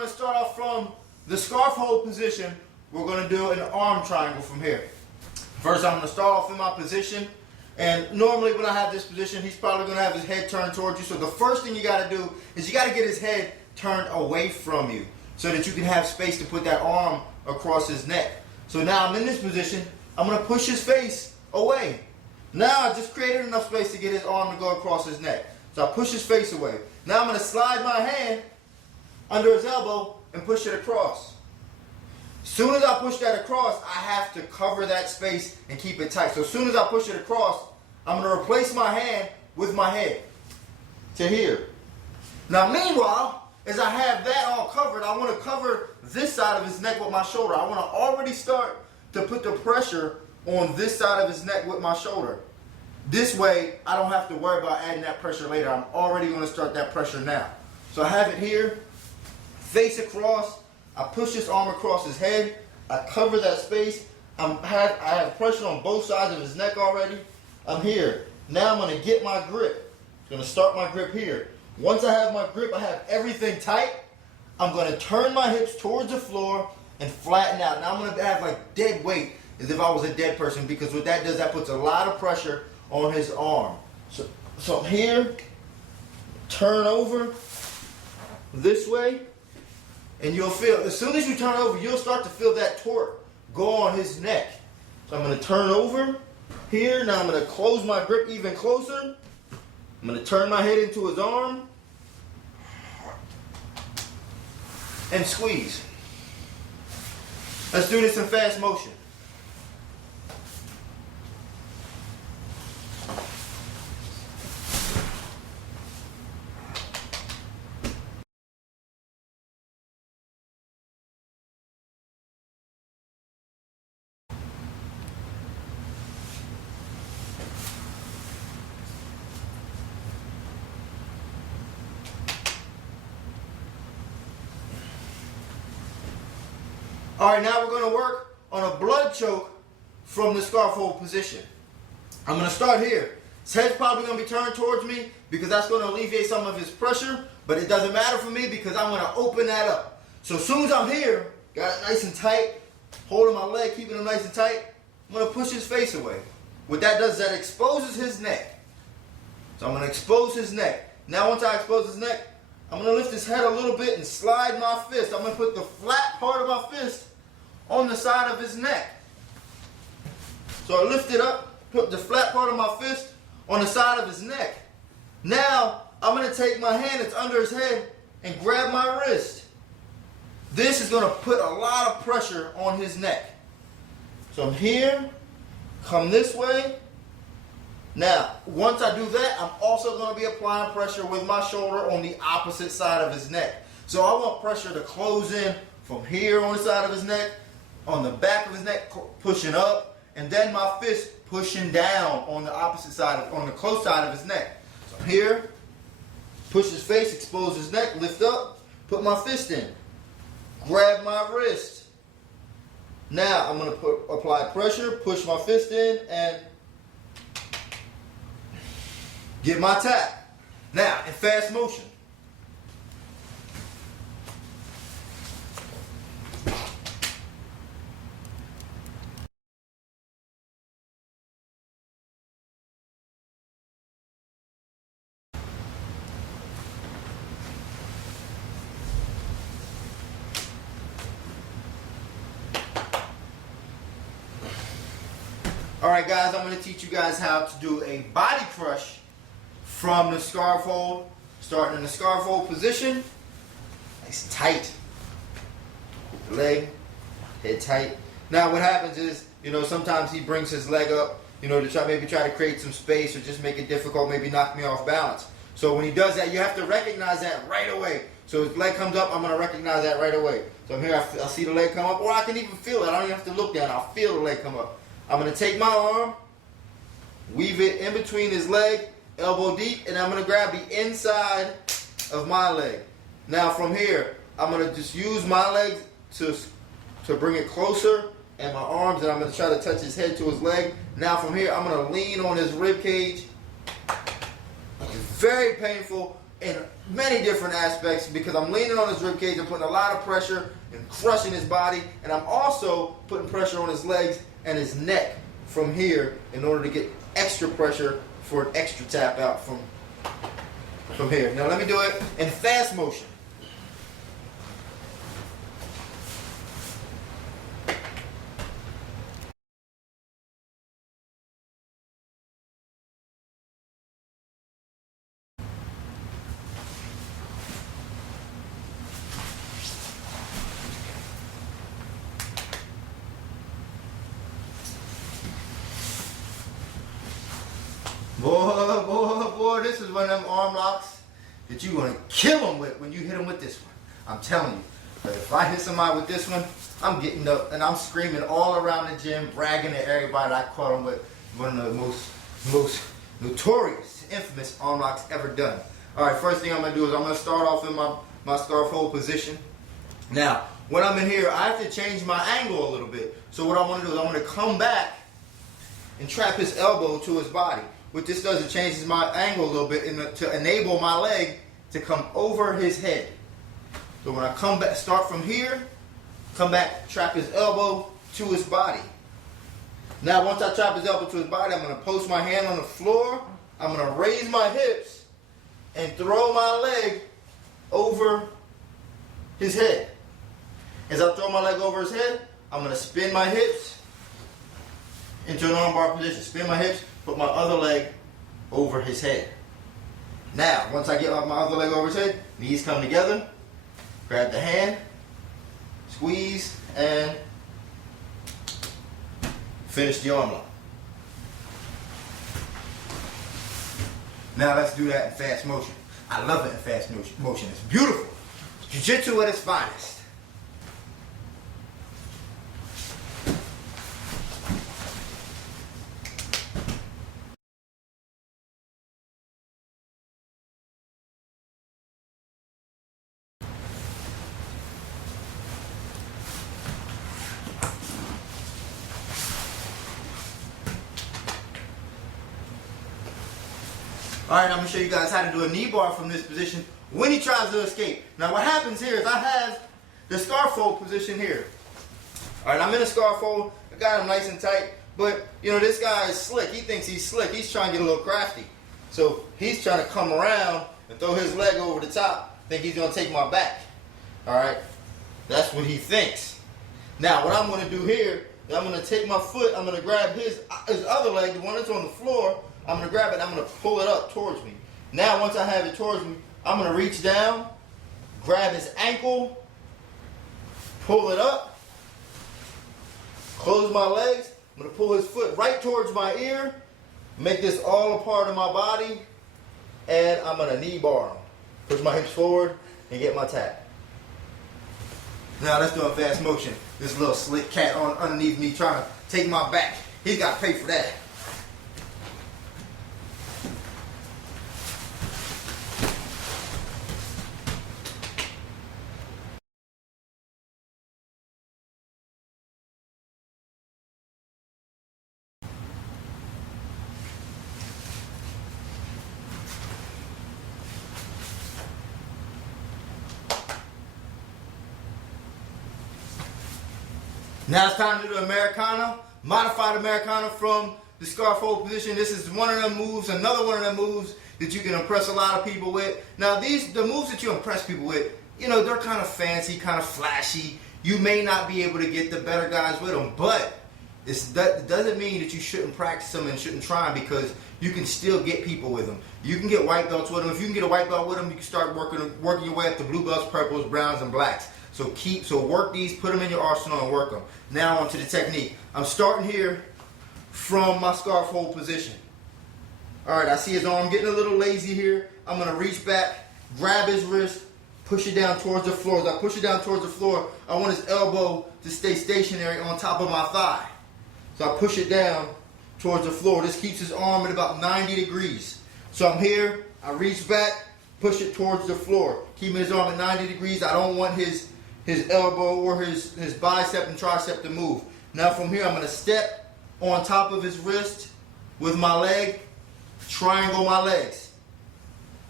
going to start off from the scarf hold position. We're going to do an arm triangle from here. First, I'm going to start off in my position. And normally when I have this position, he's probably going to have his head turned towards you. So the first thing you got to do is you got to get his head turned away from you so that you can have space to put that arm across his neck. So now I'm in this position. I'm going to push his face away. Now I just created enough space to get his arm to go across his neck. So I push his face away. Now I'm going to slide my hand under his elbow and push it across. As soon as I push that across, I have to cover that space and keep it tight. So as soon as I push it across, I'm going to replace my hand with my head to here. Now meanwhile, as I have that all covered, I want to cover this side of his neck with my shoulder. I want to already start to put the pressure on this side of his neck with my shoulder. This way, I don't have to worry about adding that pressure later. I'm already going to start that pressure now. So I have it here, face across. I push this arm across his head. I cover that space. I have pressure on both sides of his neck already. I'm here. Now I'm going to get my grip. I'm going to start my grip here. Once I have my grip, I have everything tight. I'm going to turn my hips towards the floor and flatten out. Now I'm going to have like dead weight as if I was a dead person, because what that does, that puts a lot of pressure on his arm. So I'm here, turn over this way, and you'll feel, as soon as you turn over, you'll start to feel that torque go on his neck. So I'm going to turn over here. Now I'm going to close my grip even closer. I'm going to turn my head into his arm and squeeze. Let's do this in fast motion. All right, now we're going to work on a blood choke from the scarf hold position. I'm going to start here. His head's probably going to be turned towards me because that's going to alleviate some of his pressure, but it doesn't matter for me because I'm going to open that up. So as soon as I'm here, got it nice and tight, holding my leg, keeping it nice and tight, I'm going to push his face away. What that does is that exposes his neck. So I'm going to expose his neck. Now once I expose his neck, I'm going to lift his head a little bit and slide my fist. I'm going to put the flat part of my fist on the side of his neck. So I lift it up, put the flat part of my fist on the side of his neck. Now I'm going to take my hand that's under his head and grab my wrist. This is going to put a lot of pressure on his neck. So I'm here, come this way. Now, once I do that, I'm also going to be applying pressure with my shoulder on the opposite side of his neck. So I want pressure to close in from here on the side of his neck, on the back of his neck, pushing up, and then my fist pushing down on the opposite side, on the close side of his neck. So here, push his face, expose his neck, lift up, put my fist in, grab my wrist. Now I'm going to apply pressure, push my fist in, and get my tap. Now, in fast motion. Alright guys, I'm going to teach you guys how to do a body crush from the scarf hold. Starting in the scarf hold position. Nice and tight. Leg, head tight. Now what happens is, sometimes he brings his leg up, to maybe try to create some space or just make it difficult, maybe knock me off balance. So when he does that, you have to recognize that right away. So his leg comes up, I'm going to recognize that right away. So I'm here, I see the leg come up, or I can even feel it. I don't even have to look down, I'll feel the leg come up. I'm going to take my arm, weave it in between his leg, elbow deep, and I'm going to grab the inside of my leg. Now from here, I'm going to just use my legs to bring it closer, and my arms, and I'm going to try to touch his head to his leg. Now from here, I'm going to lean on his rib cage. It's very painful, in many different aspects because I'm leaning on his rib cage and putting a lot of pressure and crushing his body, and I'm also putting pressure on his legs and his neck from here in order to get extra pressure for an extra tap out from here. Now let me do it in fast motion. Boy, this is one of them arm locks that you're going to kill them with when you hit them with this one. I'm telling you. But if I hit somebody with this one, I'm getting up and I'm screaming all around the gym, bragging to everybody I caught them with one of the most notorious, infamous arm locks ever done. All right, first thing I'm going to do is I'm going to start off in my scarf hold position. Now, when I'm in here, I have to change my angle a little bit. So what I want to do is I want to come back and trap his elbow to his body. What this does, it changes my angle a little bit to enable my leg to come over his head. So when I come back, start from here, come back, trap his elbow to his body. Now once I trap his elbow to his body, I'm going to post my hand on the floor, I'm going to raise my hips and throw my leg over his head. As I throw my leg over his head, I'm going to spin my hips into an armbar position. Spin my hips, put my other leg over his head. Now, once I get my other leg over his head, knees come together, grab the hand, squeeze, and finish the arm lock. Now let's do that in fast motion. I love it in fast motion. It's beautiful. Jiu-jitsu at its finest. Alright, I'm going to show you guys how to do a knee bar from this position when he tries to escape. Now what happens here is I have the scarf hold position here. Alright, I'm in a scarf hold. I got him nice and tight. But, you know, this guy is slick. He thinks he's slick. He's trying to get a little crafty. So he's trying to come around and throw his leg over the top. Think he's going to take my back. Alright, that's what he thinks. Now what I'm going to do here is I'm going to take my foot. I'm going to grab his other leg, the one that's on the floor. I'm going to grab it and I'm going to pull it up towards me. Now once I have it towards me, I'm going to reach down, grab his ankle, pull it up, close my legs. I'm going to pull his foot right towards my ear, make this all a part of my body, and I'm going to knee bar him. Push my hips forward and get my tap. Now let's do a fast motion. This little slick cat underneath me trying to take my back. He's got to pay for that. Now it's time to do Americana, modified Americana from the scarf hold position. This is one of them moves, another one of them moves that you can impress a lot of people with. Now the moves that you impress people with, you know, they're kind of fancy, kind of flashy. You may not be able to get the better guys with them, but that doesn't mean that you shouldn't practice them and shouldn't try them, because you can still get people with them. You can get white belts with them. If you can get a white belt with them, you can start working your way up to blue belts, purples, browns, and blacks. So work these, put them in your arsenal and work them. Now onto the technique. I'm starting here from my scarf hold position. Alright, I see his arm getting a little lazy here. I'm going to reach back, grab his wrist, push it down towards the floor. As I push it down towards the floor, I want his elbow to stay stationary on top of my thigh. So I push it down towards the floor. This keeps his arm at about 90 degrees. So I'm here, I reach back, push it towards the floor, keeping his arm at 90 degrees. I don't want his elbow or his bicep and tricep to move. Now from here, I'm going to step on top of his wrist with my leg, triangle my legs.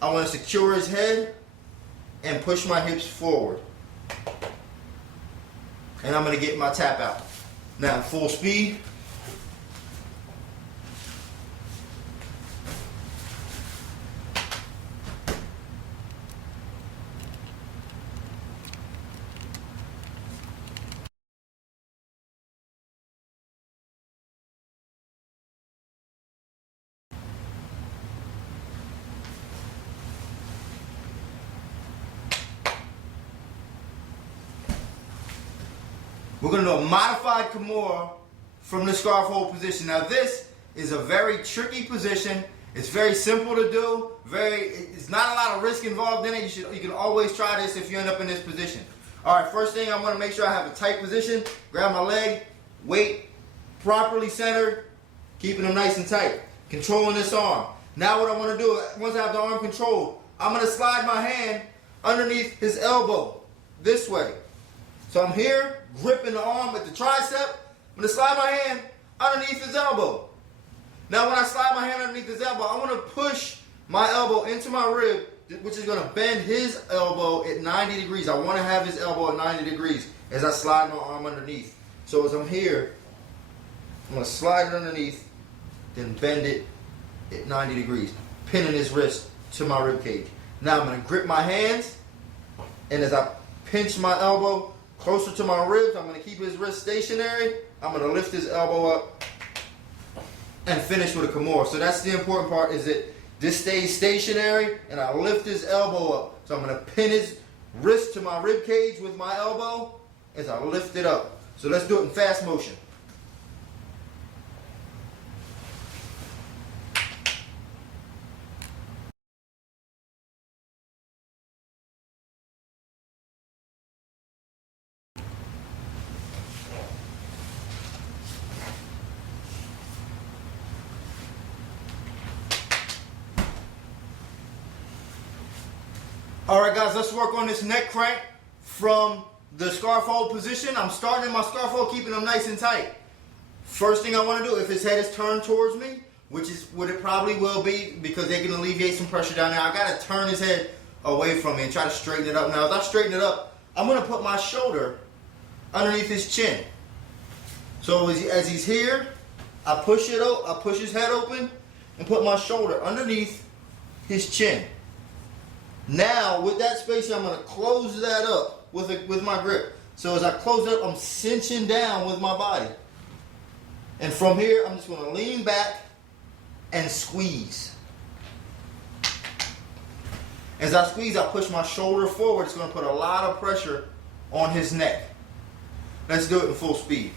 I want to secure his head and push my hips forward. And I'm going to get my tap out. Now, full speed. We're going to do a modified Kimura from the scarf hold position. Now this is a very tricky position. It's very simple to do. It's not a lot of risk involved in it. You can always try this if you end up in this position. All right, first thing I want to make sure I have a tight position. Grab my leg, weight properly centered, keeping them nice and tight. Controlling this arm. Now what I want to do, once I have the arm controlled, I'm going to slide my hand underneath his elbow this way. So I'm here, gripping the arm with the tricep. I'm going to slide my hand underneath his elbow. Now when I slide my hand underneath his elbow, I want to push my elbow into my rib, which is going to bend his elbow at 90 degrees. I want to have his elbow at 90 degrees as I slide my arm underneath. So as I'm here, I'm going to slide it underneath, then bend it at 90 degrees, pinning his wrist to my rib cage. Now I'm going to grip my hands, and as I pinch my elbow closer to my ribs, I'm going to keep his wrist stationary. I'm going to lift his elbow up and finish with a Kimura. So that's the important part, is that this stays stationary and I lift his elbow up. So I'm going to pin his wrist to my rib cage with my elbow as I lift it up. So let's do it in fast motion. All right, guys, let's work on this neck crank from the scarf hold position. I'm starting in my scarf hold, keeping them nice and tight. First thing I want to do, if his head is turned towards me, which is what it probably will be because they can alleviate some pressure down there, I got to turn his head away from me and try to straighten it up. Now, as I straighten it up, I'm going to put my shoulder underneath his chin. So as he's here, I push his head open and put my shoulder underneath his chin. Now, with that space, I'm going to close that up with my grip. So as I close it up, I'm cinching down with my body. And from here, I'm just going to lean back and squeeze. As I squeeze, I push my shoulder forward. It's going to put a lot of pressure on his neck. Let's do it in full speed.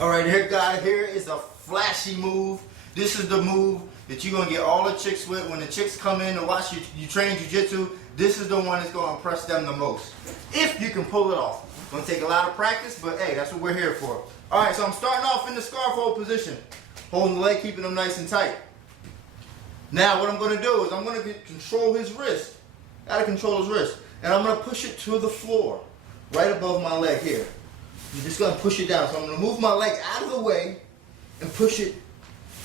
All right, here is a flashy move. This is the move that you're gonna get all the chicks with. When the chicks come in to watch you train jiu-jitsu, this is the one that's gonna impress them the most. If you can pull it off. It's gonna take a lot of practice, but hey, that's what we're here for. All right, so I'm starting off in the scarf hold position. Holding the leg, keeping them nice and tight. Now what I'm gonna do is I'm gonna control his wrist. Gotta control his wrist. And I'm gonna push it to the floor, right above my leg here. I'm just going to push it down. So I'm going to move my leg out of the way and push it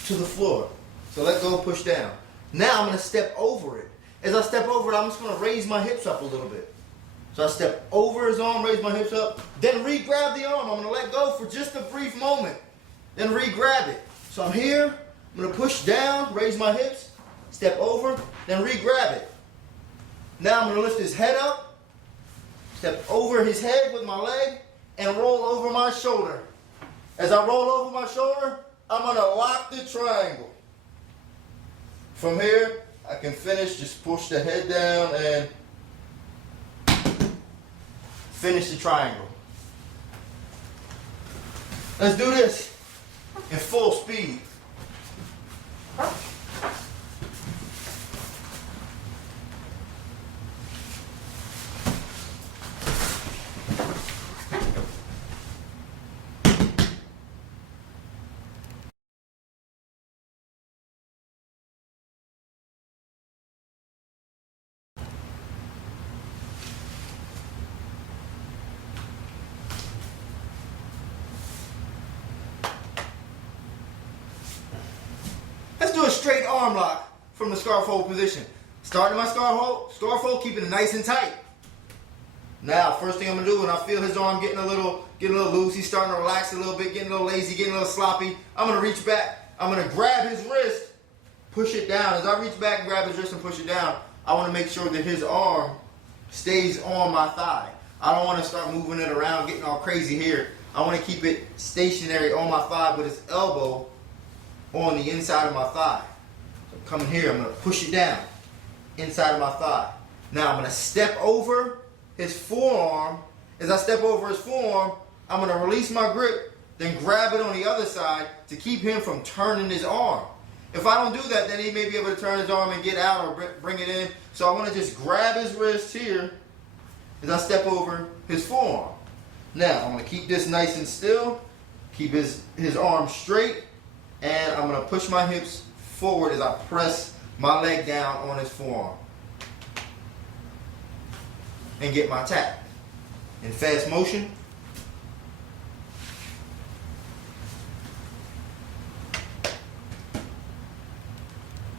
to the floor. So let go, push down. Now I'm going to step over it. As I step over it, I'm just going to raise my hips up a little bit. So I step over his arm, raise my hips up, then re-grab the arm. I'm going to let go for just a brief moment, then re-grab it. So I'm here, I'm going to push down, raise my hips, step over, then re-grab it. Now I'm going to lift his head up, step over his head with my leg, and roll over my shoulder. As I roll over my shoulder, I'm going to lock the triangle. From here, I can finish, just push the head down and finish the triangle. Let's do this in full speed. straight arm lock from the scarf hold position. Starting my scarf hold, keeping it nice and tight. Now, first thing I'm gonna do when I feel his arm getting a little loose, he's starting to relax a little bit, getting a little lazy, getting a little sloppy, I'm gonna reach back. I'm gonna grab his wrist, push it down. As I reach back and grab his wrist and push it down, I wanna make sure that his arm stays on my thigh. I don't wanna start moving it around, getting all crazy here. I wanna keep it stationary on my thigh with his elbow on the inside of my thigh. So coming here, I'm gonna push it down, inside of my thigh. Now I'm gonna step over his forearm. As I step over his forearm, I'm going to release my grip, then grab it on the other side to keep him from turning his arm. If I don't do that, then he may be able to turn his arm and get out or bring it in. So I want to just grab his wrist here as I step over his forearm. Now, I'm going to keep this nice and still, keep his arm straight, and I'm going to push my hips forward as I press my leg down on his forearm and get my tap. In fast motion,